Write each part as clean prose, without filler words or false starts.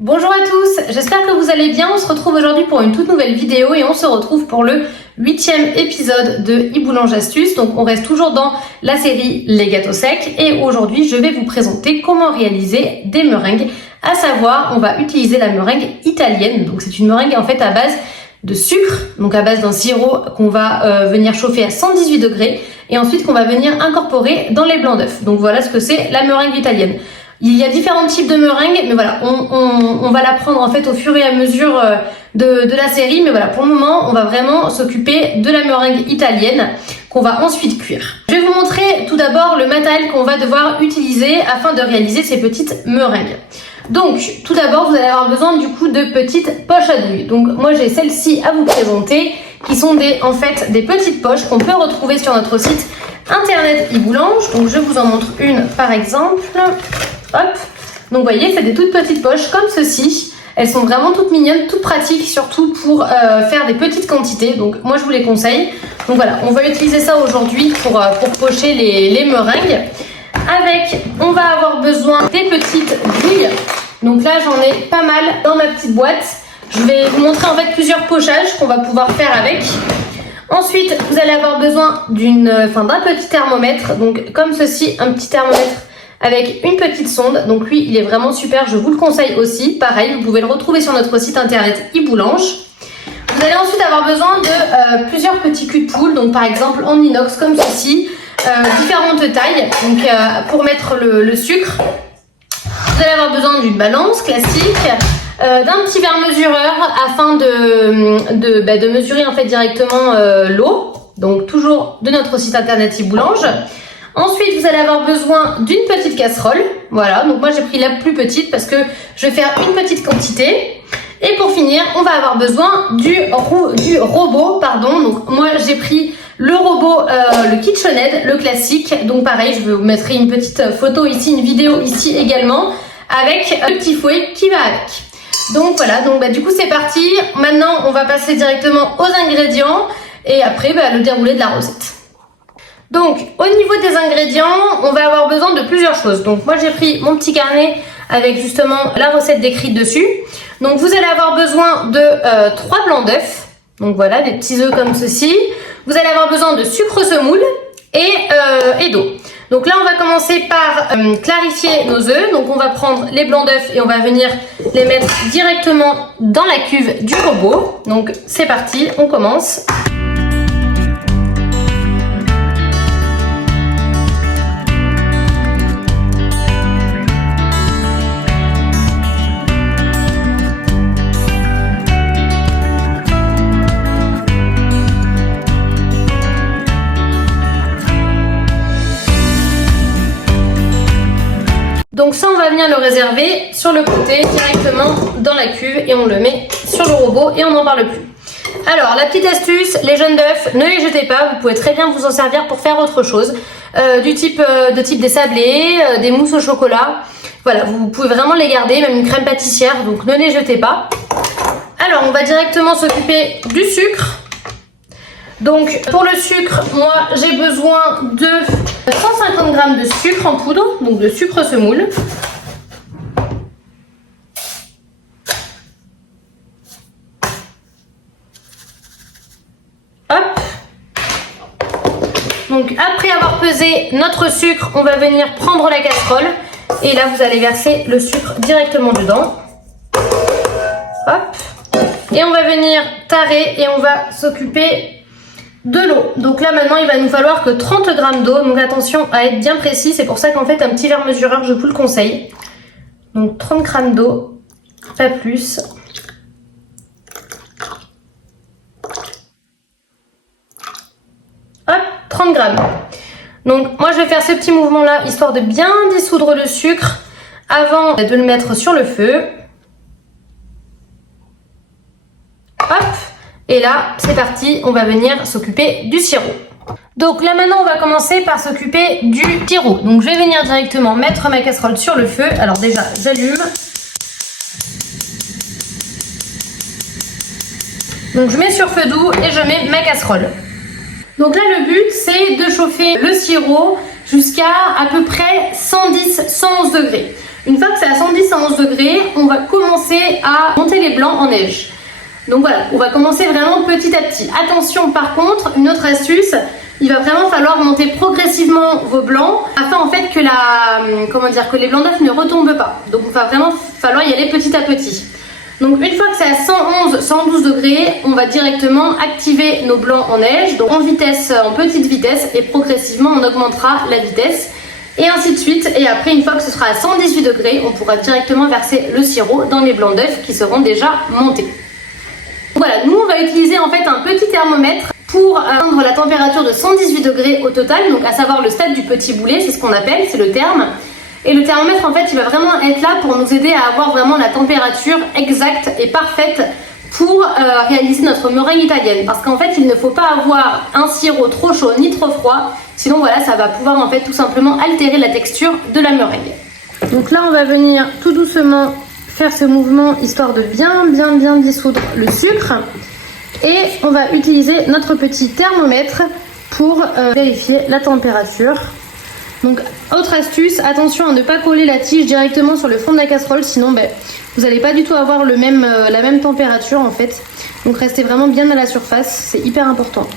Bonjour à tous, j'espère que vous allez bien. On se retrouve aujourd'hui pour une toute nouvelle vidéo et on se retrouve pour le 8e épisode de Iboulange Astuces. Donc on reste toujours dans la série Les gâteaux secs et aujourd'hui je vais vous présenter comment réaliser des meringues. À savoir, on va utiliser la meringue italienne. Donc c'est une meringue en fait à base de sucre, donc à base d'un sirop qu'on va venir chauffer à 118 degrés et ensuite qu'on va venir incorporer dans les blancs d'œufs. Donc voilà ce que c'est la meringue italienne. Il y a différents types de meringues, mais voilà, on va l'apprendre en fait au fur et à mesure de la série. Mais voilà, pour le moment, on va vraiment s'occuper de la meringue italienne qu'on va ensuite cuire. Je vais vous montrer tout d'abord le matériel qu'on va devoir utiliser afin de réaliser ces petites meringues. Donc, tout d'abord, vous allez avoir besoin du coup de petites poches à douille. Donc, moi, j'ai celle-ci à vous présenter, qui sont en fait des petites poches qu'on peut retrouver sur notre site internet Iboulange. Donc, je vous en montre une par exemple. Hop. Donc, vous voyez, c'est des toutes petites poches comme ceci. Elles sont vraiment toutes mignonnes, toutes pratiques, surtout pour faire des petites quantités. Donc, moi, je vous les conseille. Donc, voilà, on va utiliser ça aujourd'hui pour pocher les meringues. Avec, on va avoir besoin des petites douilles. Donc là, j'en ai pas mal dans ma petite boîte. Je vais vous montrer en fait plusieurs pochages qu'on va pouvoir faire avec. Ensuite, vous allez avoir besoin d'un petit thermomètre. Donc comme ceci, un petit thermomètre avec une petite sonde. Donc lui, il est vraiment super, je vous le conseille aussi. Pareil, vous pouvez le retrouver sur notre site internet Iboulange. Vous allez ensuite avoir besoin de plusieurs petits culs de poule. Donc par exemple en inox comme ceci. Différentes tailles donc, pour mettre le sucre. Vous allez avoir besoin d'une balance classique, d'un petit verre mesureur afin de mesurer en fait directement l'eau. Donc toujours de notre site internet Iboulange. Ensuite, vous allez avoir besoin d'une petite casserole. Voilà, donc moi j'ai pris la plus petite parce que je vais faire une petite quantité. Et pour finir, on va avoir besoin du robot, pardon. Donc moi j'ai pris le robot, le KitchenAid, le classique. Donc pareil, je vous mettrai une petite photo ici, une vidéo ici également, avec le petit fouet qui va avec. Donc voilà, donc du coup c'est parti. Maintenant, on va passer directement aux ingrédients et après le déroulé de la recette. Donc au niveau des ingrédients, on va avoir besoin de plusieurs choses. Donc moi j'ai pris mon petit carnet avec justement la recette décrite dessus. Donc vous allez avoir besoin de 3 blancs d'œufs. Donc voilà, des petits œufs comme ceci. Vous allez avoir besoin de sucre semoule et d'eau. Donc là, on va commencer par clarifier nos œufs. Donc on va prendre les blancs d'œufs et on va venir les mettre directement dans la cuve du robot. Donc c'est parti, on commence. Donc ça, on va venir le réserver sur le côté, directement dans la cuve et on le met sur le robot et on n'en parle plus. Alors, la petite astuce, les jaunes d'œufs, ne les jetez pas, vous pouvez très bien vous en servir pour faire autre chose. De type des sablés, des mousses au chocolat. Voilà, vous pouvez vraiment les garder, même une crème pâtissière, donc ne les jetez pas. Alors, on va directement s'occuper du sucre. Donc pour le sucre, moi j'ai besoin de 150 g de sucre en poudre, donc de sucre semoule. Hop. Donc après avoir pesé notre sucre, on va venir prendre la casserole et là vous allez verser le sucre directement dedans. Hop. Et on va venir tarer et on va s'occuper de l'eau. Donc là maintenant il va nous falloir que 30 g d'eau. Donc attention à être bien précis. C'est pour ça qu'en fait un petit verre mesureur je vous le conseille. Donc 30 g d'eau, pas plus. Hop, 30 g. Donc moi je vais faire ce petit mouvement là histoire de bien dissoudre le sucre avant de le mettre sur le feu. Hop. Et là, c'est parti, on va venir s'occuper du sirop. Donc là maintenant, on va commencer par s'occuper du sirop. Donc je vais venir directement mettre ma casserole sur le feu. Alors déjà, j'allume. Donc je mets sur feu doux et je mets ma casserole. Donc là, le but, c'est de chauffer le sirop jusqu'à à peu près 110-111 degrés. Une fois que c'est à 110-111 degrés, on va commencer à monter les blancs en neige. Donc voilà, on va commencer vraiment petit à petit. Attention par contre, une autre astuce, il va vraiment falloir monter progressivement vos blancs afin en fait que que les blancs d'œufs ne retombent pas. Donc il va vraiment falloir y aller petit à petit. Donc une fois que c'est à 111-112 degrés, on va directement activer nos blancs en neige, donc en petite vitesse, et progressivement on augmentera la vitesse. Et ainsi de suite, et après une fois que ce sera à 118 degrés, on pourra directement verser le sirop dans les blancs d'œufs qui seront déjà montés. Voilà, nous on va utiliser en fait un petit thermomètre pour atteindre la température de 118 degrés au total, donc à savoir le stade du petit boulet, c'est ce qu'on appelle, c'est le terme. Et le thermomètre en fait il va vraiment être là pour nous aider à avoir vraiment la température exacte et parfaite pour réaliser notre meringue italienne. Parce qu'en fait il ne faut pas avoir un sirop trop chaud ni trop froid, sinon voilà ça va pouvoir en fait tout simplement altérer la texture de la meringue. Donc là on va venir tout doucement faire ce mouvement histoire de bien dissoudre le sucre. Et on va utiliser notre petit thermomètre pour vérifier la température. Donc autre astuce, attention à ne pas coller la tige directement sur le fond de la casserole, sinon vous n'allez pas du tout avoir la même température en fait. Donc restez vraiment bien à la surface, c'est hyper important.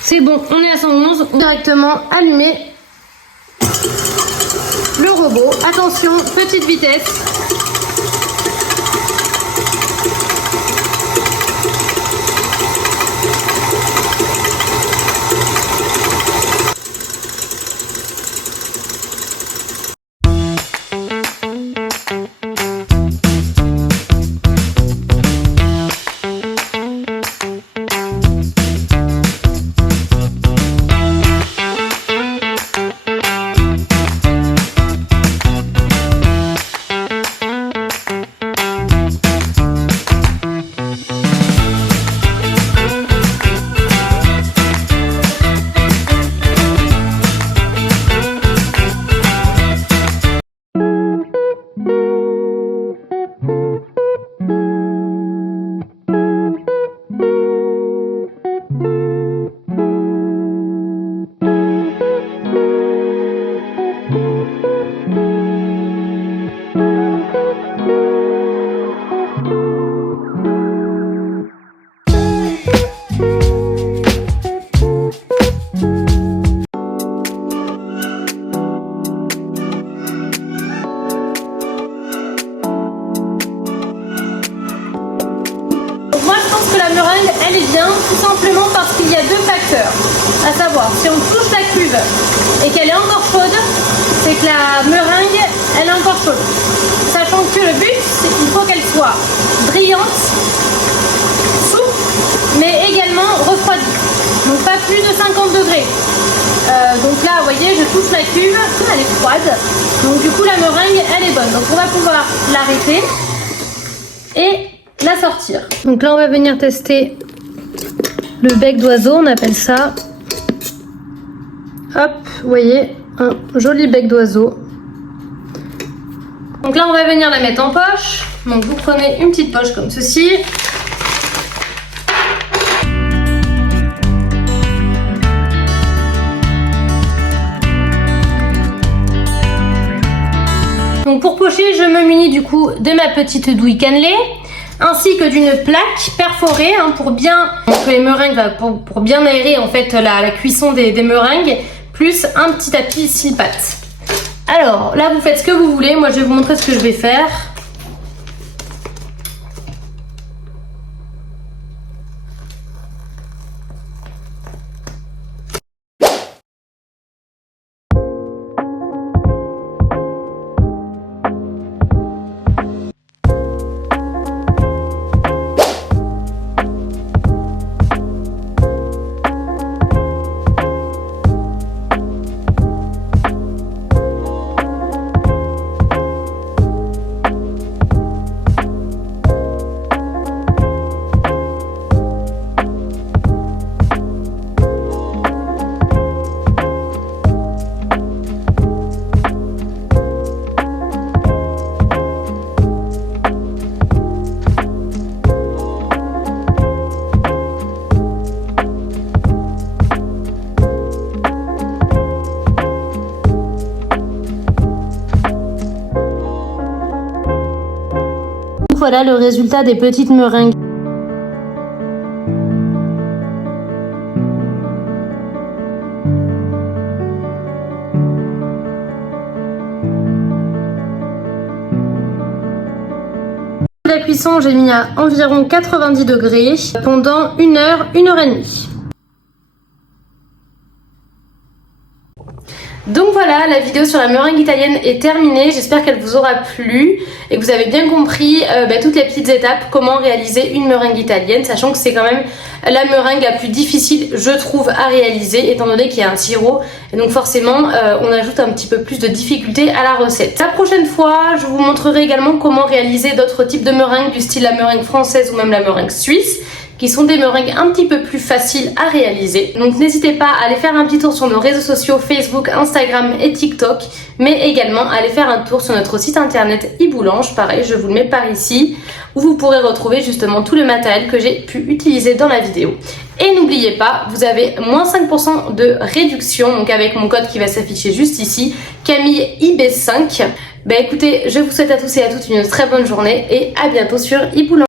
C'est bon, on est à 111, on va directement allumer le robot. Attention, petite vitesse. Elle est bien tout simplement parce qu'il y a deux facteurs, à savoir si on touche la cuve et qu'elle est encore chaude, c'est que la meringue elle est encore chaude, sachant que le but c'est qu'il faut qu'elle soit brillante, souple mais également refroidie, donc pas plus de 50 degrés. Donc là vous voyez je touche la cuve, elle est froide, donc du coup la meringue elle est bonne, donc on va pouvoir l'arrêter et la sortir. Donc là on va venir tester le bec d'oiseau, on appelle ça. Hop, vous voyez, un joli bec d'oiseau. Donc là on va venir la mettre en poche. Donc vous prenez une petite poche comme ceci. Donc pour pocher, je me munis du coup de ma petite douille cannelée, ainsi que d'une plaque perforée pour bien que les meringues, pour bien aérer en fait la cuisson des meringues, plus un petit tapis Silpat. Alors là vous faites ce que vous voulez, moi je vais vous montrer ce que je vais faire. voilà le résultat des petites meringues. La cuisson, j'ai mis à environ 90 degrés pendant 1 heure, 1 heure et demie. Donc voilà, la vidéo sur la meringue italienne est terminée. J'espère qu'elle vous aura plu et que vous avez bien compris toutes les petites étapes, comment réaliser une meringue italienne, sachant que c'est quand même la meringue la plus difficile, je trouve, à réaliser, étant donné qu'il y a un sirop. Et donc forcément, on ajoute un petit peu plus de difficulté à la recette. La prochaine fois, je vous montrerai également comment réaliser d'autres types de meringues, du style la meringue française ou même la meringue suisse, qui sont des meringues un petit peu plus faciles à réaliser. Donc n'hésitez pas à aller faire un petit tour sur nos réseaux sociaux Facebook, Instagram et TikTok, mais également à aller faire un tour sur notre site internet iBoulange, pareil, je vous le mets par ici, où vous pourrez retrouver justement tout le matériel que j'ai pu utiliser dans la vidéo. Et n'oubliez pas, vous avez moins 5% de réduction, donc avec mon code qui va s'afficher juste ici, Camille IB5. Écoutez, je vous souhaite à tous et à toutes une très bonne journée et à bientôt sur iBoulange.